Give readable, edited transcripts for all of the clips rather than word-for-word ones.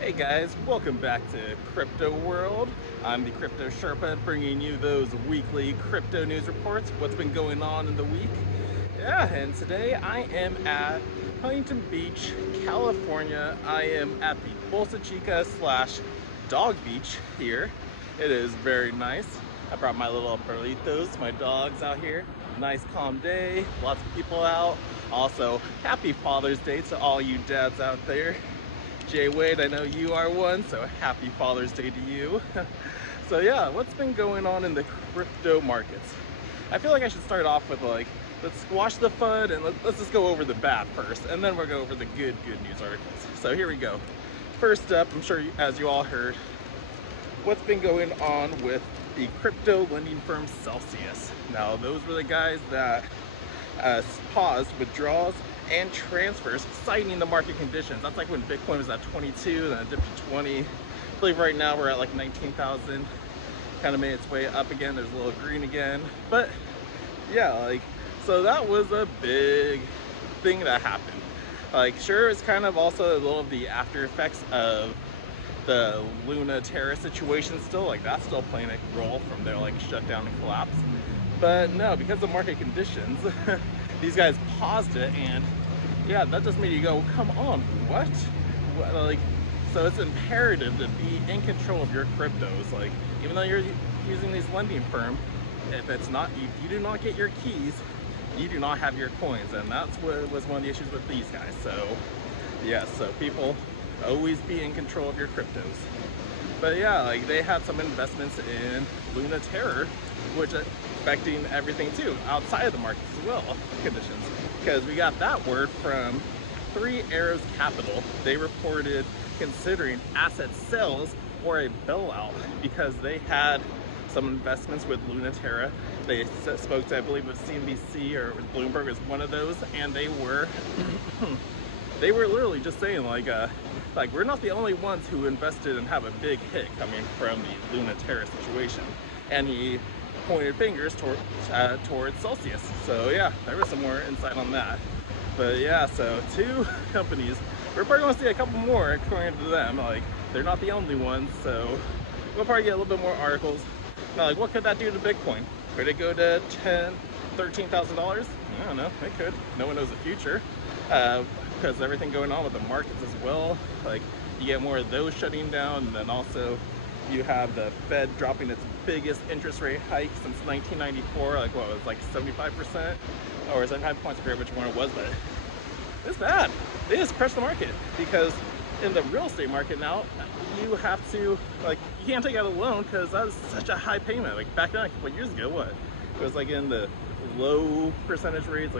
Hey guys, welcome back to Crypto World. I'm the Crypto Sherpa bringing you those weekly crypto news reports, what's been going on in the week. Yeah, and today I am at Huntington Beach, California. I am at the Bolsa Chica slash Dog Beach here. It is very nice. I brought my little perlitos, my dogs out here. Nice calm day, lots of people out. Also, happy Father's Day to all you dads out there. Jay Wade, I know you are one, so happy Father's Day to you. So yeah, what's been going on in the crypto markets? I feel like I should start off with let's squash the fun and let's just go over the bad first, and then we'll go over the good news articles. So here we go. First up, I'm sure as you all heard, what's been going on with the crypto lending firm Celsius. Now, those were the guys that paused withdrawals and transfers, citing the market conditions. That's like when Bitcoin was at 22, then it dipped to 20. I believe right now we're at like 19,000. Kind of made its way up again. There's a little green again. But yeah, so that was a big thing that happened. Sure, it's kind of also a little of the after effects of the Luna Terra situation still. That's still playing a role from their shutdown and collapse. But no, because of market conditions, these guys paused it, and yeah, that just made you go, come on, what? So it's imperative to be in control of your cryptos. Even though you're using these lending firm, if you do not get your keys, you do not have your coins, and that's what was one of the issues with these guys. So yeah, so people always be in control of your cryptos. But yeah, they had some investments in Luna Terra, which affecting everything too, outside of the markets as well, conditions. Because we got that word from Three Arrows Capital. They reported considering asset sales or a bailout because they had some investments with Luna Terra. They spoke to, I believe, with CNBC or with Bloomberg as one of those, and they were they were literally just saying we're not the only ones who invested and have a big hit coming from the Luna Terra situation. And he pointed fingers towards Celsius. So yeah, there was some more insight on that. But yeah, so two companies. We're probably going to see a couple more according to them. They're not the only ones, so we'll probably get a little bit more articles. Now, what could that do to Bitcoin? Could it go to $13,000? I don't know. It could. No one knows the future. Because everything going on with the markets as well. You get more of those shutting down, and then also you have the Fed dropping its biggest interest rate hike since 1994. What was 75% or 75 points? I forget which one it was, but it's bad. They just crushed the market because in the real estate market now, you have to you can't take out a loan because that was such a high payment. Back then, a couple years ago, what it was in the low percentage rates,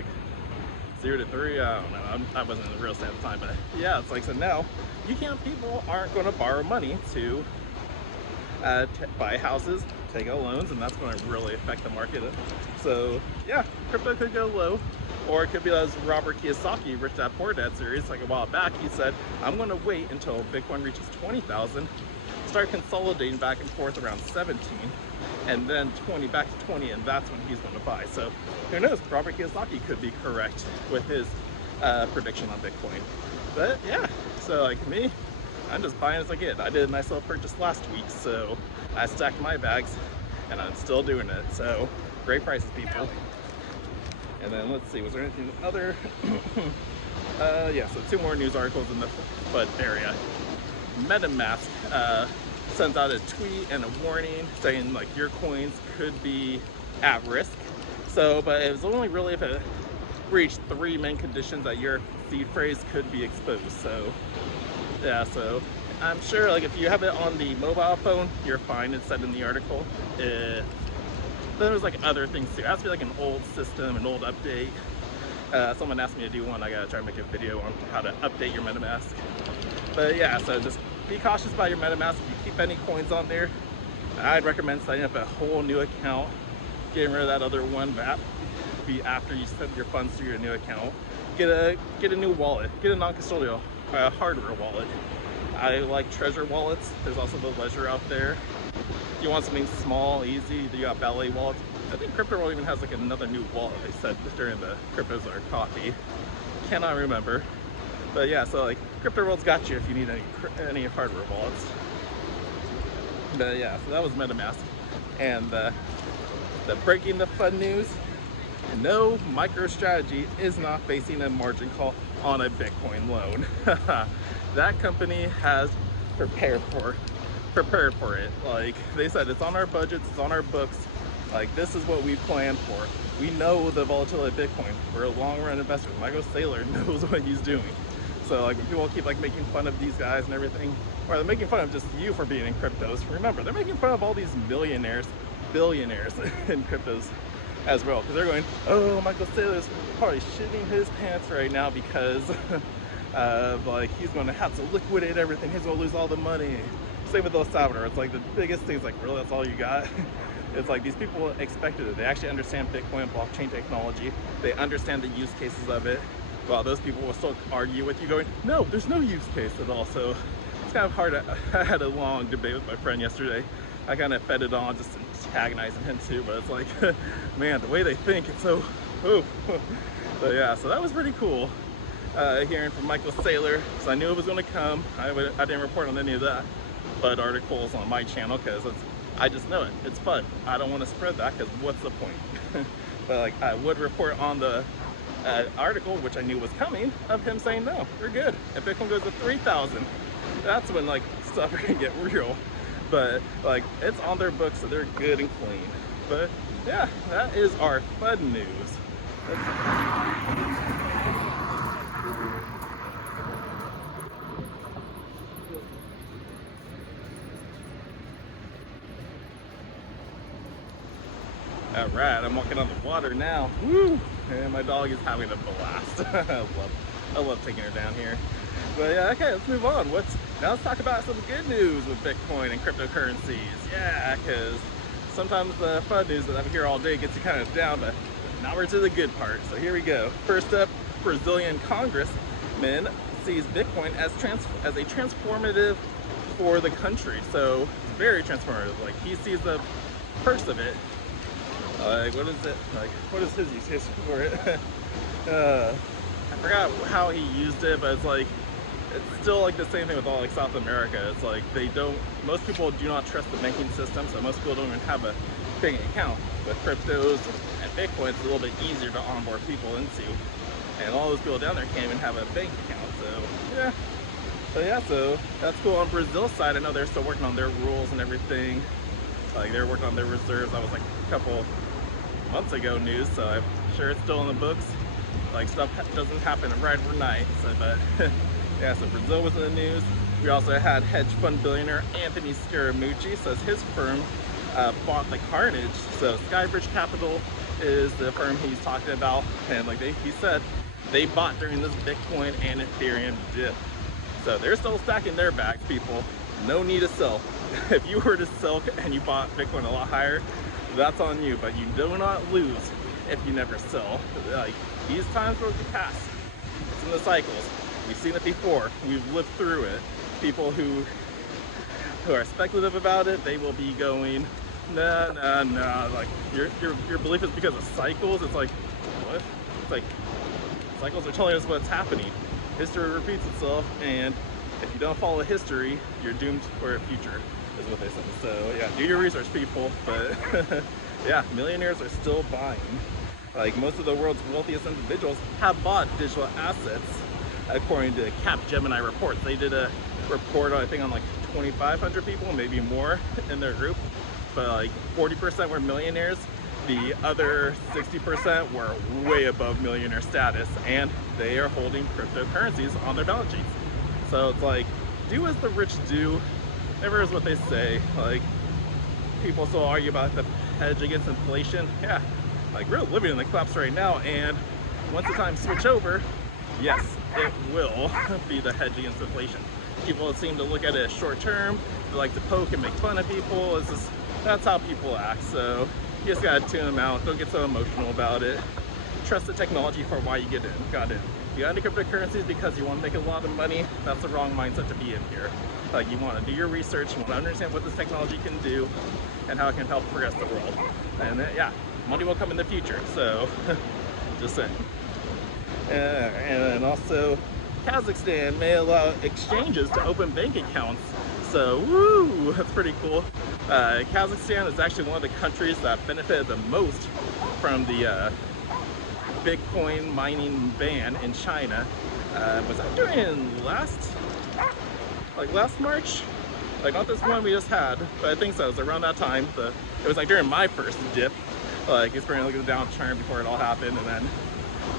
0 to 3. I don't know. I wasn't in the real estate at the time, but yeah, it's so now you can't. People aren't going to borrow money to buy houses, take out loans, and that's going to really affect the market. So yeah, crypto could go low, or it could be as Robert Kiyosaki, Rich Dad Poor Dad series, a while back. He said, I'm going to wait until Bitcoin reaches 20,000, start consolidating back and forth around 17, and then 20 back to 20, and that's when he's going to buy. So who knows? Robert Kiyosaki could be correct with his prediction on Bitcoin. But yeah, so me, I'm just buying as I get. I did a nice little purchase last week, so I stacked my bags, and I'm still doing it. So great prices, people. And then let's see, was there anything other? Yeah, so two more news articles in the FUD area. MetaMask sends out a tweet and a warning saying your coins could be at risk. So, but it was only really if it reached 3 main conditions that your seed phrase could be exposed. So yeah, so I'm sure if you have it on the mobile phone, you're fine. It said in the article. Then there's other things too. It has to be an old system, an old update. Someone asked me to do one. I gotta try to make a video on how to update your MetaMask. But yeah, so just be cautious about your MetaMask. If you keep any coins on there, I'd recommend setting up a whole new account, getting rid of that other one. That be after you send your funds to your new account. Get a new wallet. Get a non-custodial hardware wallet. I like Treasure wallets. There's also the Ledger out there. If you want something small, easy, you got Ballet wallets. I think Crypto World even has another new wallet they said during the Cryptos Are Coffee. Cannot remember. But yeah, so like Crypto World's got you if you need any hardware wallets. But yeah, so that was MetaMask. And the breaking the fun news, no, MicroStrategy is not facing a margin call on a Bitcoin loan. That company has prepared for it. Like they said, it's on our budgets, it's on our books. Like this is what we planned for. We know the volatility of Bitcoin. We're a long run investor. Michael Saylor knows what he's doing. So like when people keep like making fun of these guys and everything, or they're making fun of just you for being in cryptos, remember they're making fun of all these millionaires, billionaires in cryptos as well, because they're going, oh, Michael Saylor's probably shitting his pants right now because like he's going to have to liquidate everything, he's going to lose all the money. Same with El Salvador. It's like the biggest thing is like, really, that's all you got? It's like these people expected it. They actually understand Bitcoin, blockchain technology. They understand the use cases of it. While those people will still argue with you going, no, there's no use case at all. So it's kind of hard. I had a long debate with my friend yesterday. I kind of fed it on, just antagonizing him too. But it's like, man, the way they think, it's so, ooh. So yeah, so that was pretty cool. Hearing from Michael Saylor, so I knew it was going to come. I didn't report on any of that, but articles on my channel because I just know it. It's fun. I don't want to spread that because what's the point? But like I would report on the article, which I knew was coming, of him saying no, we're good. If Bitcoin goes to 3,000, that's when like stuff are gonna get real. But like it's on their books, so they're good and clean. But yeah, that is our fun news. All right, I'm walking on the water now. Woo! And my dog is having a blast. I love taking her down here. But yeah, okay, let's move on. Now let's talk about some good news with Bitcoin and cryptocurrencies. Yeah, because sometimes the fun news that I'm here all day gets you kind of down, but now we're to the good part. So here we go. First up, Brazilian congressman sees Bitcoin as a transformative for the country. So it's very transformative. Like he sees the perks of it. Like what is it? Like what is his use case for it? I forgot how he used it, but it's like it's still like the same thing with all like South America. It's like most people do not trust the banking system, so most people don't even have a banking account. With cryptos and Bitcoin, it's a little bit easier to onboard people into, and all those people down there can't even have a bank account. So that's cool. On Brazil's side, I know they're still working on their rules and everything. Like they're working on their reserves. That was like a couple months ago news, so I'm sure it's still in the books. Like stuff doesn't happen right overnight. So, but yeah, so Brazil was in the news. We also had hedge fund billionaire Anthony Scaramucci says his firm bought the Carnage. So Skybridge Capital is the firm he's talking about, and like he said, they bought during this Bitcoin and Ethereum dip. So they're still stacking their bags, people. No need to sell. If you were to sell and you bought Bitcoin a lot higher, that's on you, but you do not lose if you never sell. Like these times will pass. It's in the cycles. We've seen it before. We've lived through it. People who are speculative about it, they will be going, nah. Like your belief is because of cycles. It's like, what? It's like cycles are telling us what's happening. History repeats itself, and if you don't follow history, you're doomed for a future, is what they say. So yeah, do your research, people. But yeah, millionaires are still buying. Like most of the world's wealthiest individuals have bought digital assets, according to Capgemini reports. They did a report, I think, on like 2,500 people, maybe more in their group. But like 40% were millionaires. The other 60% were way above millionaire status, and they are holding cryptocurrencies on their balance sheets. So it's like, do as the rich do. Never is what they say. Like, people still argue about the hedge against inflation. Yeah, like we're living in the collapse right now, and once the time switch over, yes, it will be the hedge against inflation. People seem to look at it as short term. They like to poke and make fun of people. That's how people act. So you just gotta tune them out. Don't get so emotional about it. Trust the technology for why you got in. You got into cryptocurrencies because you want to make a lot of money. That's the wrong mindset to be in here. Like, you want to do your research, you want to understand what this technology can do and how it can help progress the world. And then, yeah, money will come in the future. So just saying. And then also, Kazakhstan may allow exchanges to open bank accounts. So, woo, that's pretty cool. Kazakhstan is actually one of the countries that benefited the most from the Bitcoin mining ban in China. Was that during last March? Like not this one we just had, but I think so. It was around that time. It was like during my first dip, like experiencing the downturn before it all happened, and then.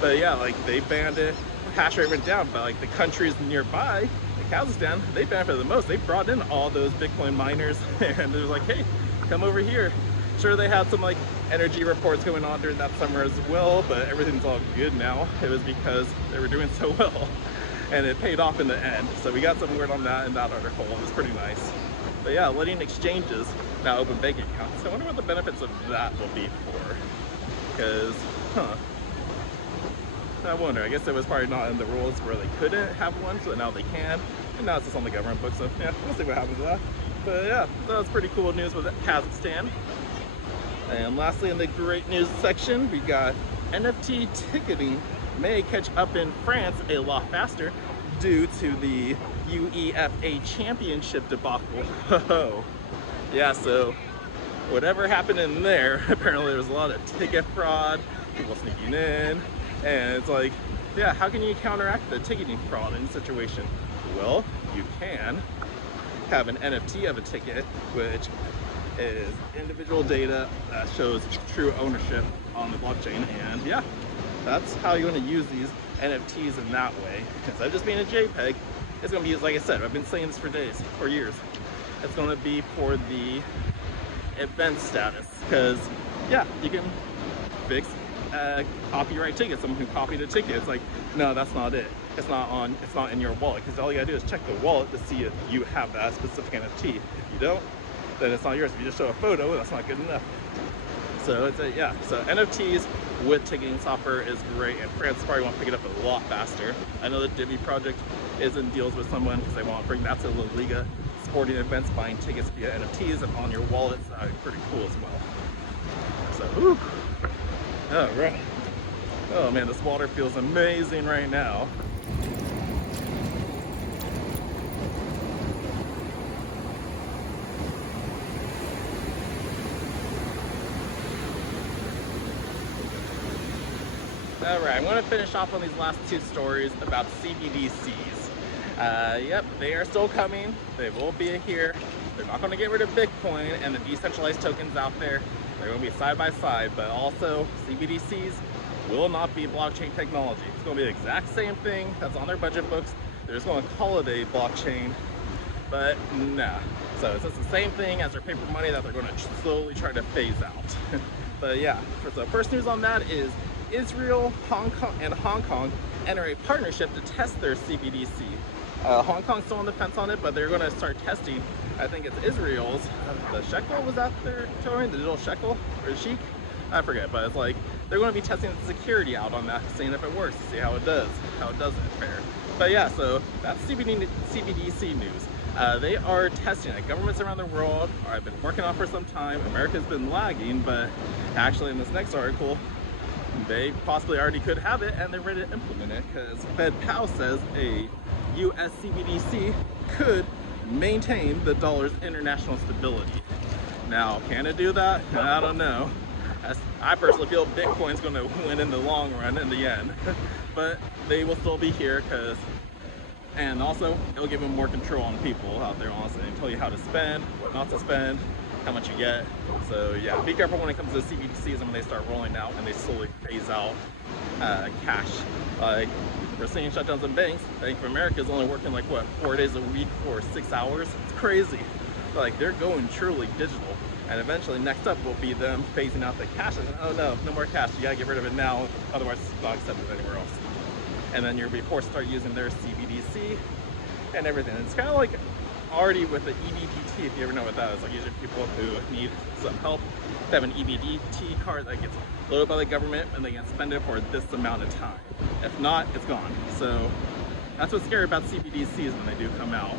But yeah, like they banned it. Hash rate went down, but like the countries nearby, like Kazakhstan, they benefited the most. They brought in all those Bitcoin miners, and it was like, hey, come over here. Sure, they had some like energy reports going on during that summer as well, but everything's all good now. It was because they were doing so well, and it paid off in the end. So we got some word on that in that article. It was pretty nice. But yeah, letting exchanges now open bank accounts. I wonder what the benefits of that will be for. Because, I wonder. I guess it was probably not in the rules where they couldn't have one, so now they can. And now it's just on the government book, so yeah, we'll see what happens with that. But yeah, that was pretty cool news with Kazakhstan. And lastly, in the great news section, we got NFT ticketing may catch up in France a lot faster due to the UEFA Championship debacle. Yeah, so whatever happened in there, apparently there was a lot of ticket fraud, people sneaking in, and it's like, yeah, how can you counteract the ticketing fraud in a situation? Well, you can have an NFT of a ticket, which is individual data that shows true ownership on the blockchain, and yeah, that's how you want to use these NFTs in that way. Instead of just being a JPEG, it's going to be used, like I said, I've been saying this for years, it's going to be for the event status, because yeah, you can fix copyright ticket. Someone who copied a ticket, it's like, no, that's not it. It's not in your wallet, because all you gotta do is check the wallet to see if you have that specific NFT. If you don't, then it's not yours. If you just show a photo, that's not good enough. So it's so NFTs with ticketing software is great, and France probably want to pick it up a lot faster. I know the Divi project is in deals with someone because they want to bring that to La Liga sporting events, buying tickets via NFTs and on your wallet. So that'd be pretty cool as well. So, whew. All right. Oh man, this water feels amazing right now. All right, I'm going to finish off on these last two stories about CBDCs. Yep, they are still coming. They will be here. They're not going to get rid of Bitcoin and the decentralized tokens out there. They're going to be side by side, but also CBDCs will not be blockchain technology. It's going to be the exact same thing that's on their budget books. They're just going to call it a blockchain, but nah. So it's just the same thing as their paper money that they're going to slowly try to phase out. But yeah, so first news on that is Israel, Hong Kong enter a partnership to test their CBDC. Hong Kong's still on the fence on it, but they're going to start testing. I think it's Israel's. The shekel was out there showing, the little shekel or sheik, I forget, but it's like they're going to be testing the security out on that, seeing if it works, to see how it does, how it doesn't fare. But yeah, so that's CBDC news. They are testing it. Governments around the world have been working on it for some time. America's been lagging, but actually in this next article, they possibly already could have it and they're ready to implement it, because FedPow says a US CBDC could maintain the dollar's international stability. Now, can it do that? I don't know. I personally feel Bitcoin's going to win in the long run in the end, but they will still be here and also it'll give them more control on people out there, honestly, and tell you how to spend, what not to spend, how much you get. So yeah, be careful when it comes to CBDCs and when they start rolling out and they slowly phase out cash. Like, we're seeing shutdowns in banks. Bank of America is only working like what, 4 days a week for 6 hours. It's crazy. Like, they're going truly digital, and eventually next up will be them phasing out the cash. And oh no, no more cash, you gotta get rid of it now, otherwise it's not accepted anywhere else. And then you'll be forced to start using their CBDC and everything. It's kind of like already with the EBDT, if you ever know what that is. Like, usually people who need some help, they have an EBDT card that gets loaded by the government and they can spend it for this amount of time. If not, it's gone. So that's what's scary about CBDCs when they do come out,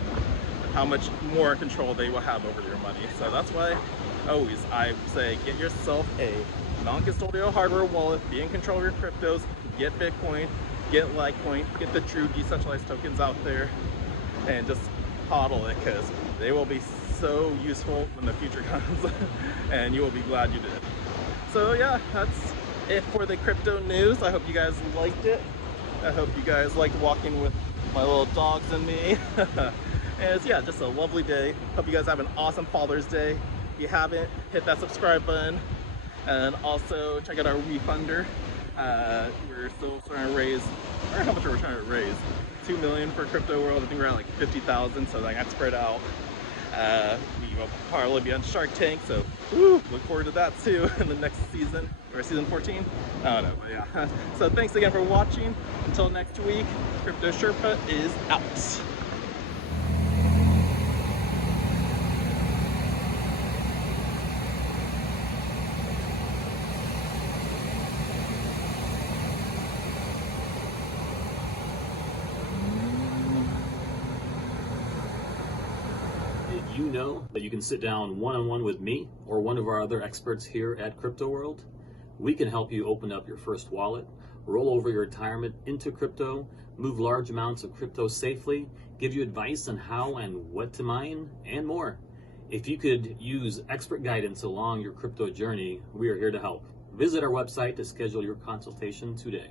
how much more control they will have over your money. So that's why always I say get yourself a non-custodial hardware wallet, be in control of your cryptos, get Bitcoin, get Litecoin, get the true decentralized tokens out there, and just hodl it, because they will be so useful when the future comes, and you will be glad you did. So yeah, that's it for the crypto news. I hope you guys liked it. I hope you guys liked walking with my little dogs and me. And yeah, just a lovely day. Hope you guys have an awesome Father's Day. If you haven't, hit that subscribe button, and also check out our WeFunder. We're still trying to raise, I don't know how much we're trying to raise, 2 million for Crypto World. I think we're at like 50,000, so that got spread out. We will probably be on Shark Tank, so look forward to that too in the next season, or season 14. I don't know, but yeah. So thanks again for watching. Until next week, Crypto Sherpa is out. Did you know that you can sit down one-on-one with me or one of our other experts here at Crypto World? We can help you open up your first wallet, roll over your retirement into crypto, move large amounts of crypto safely, give you advice on how and what to mine, and more. If you could use expert guidance along your crypto journey, we are here to help. Visit our website to schedule your consultation today.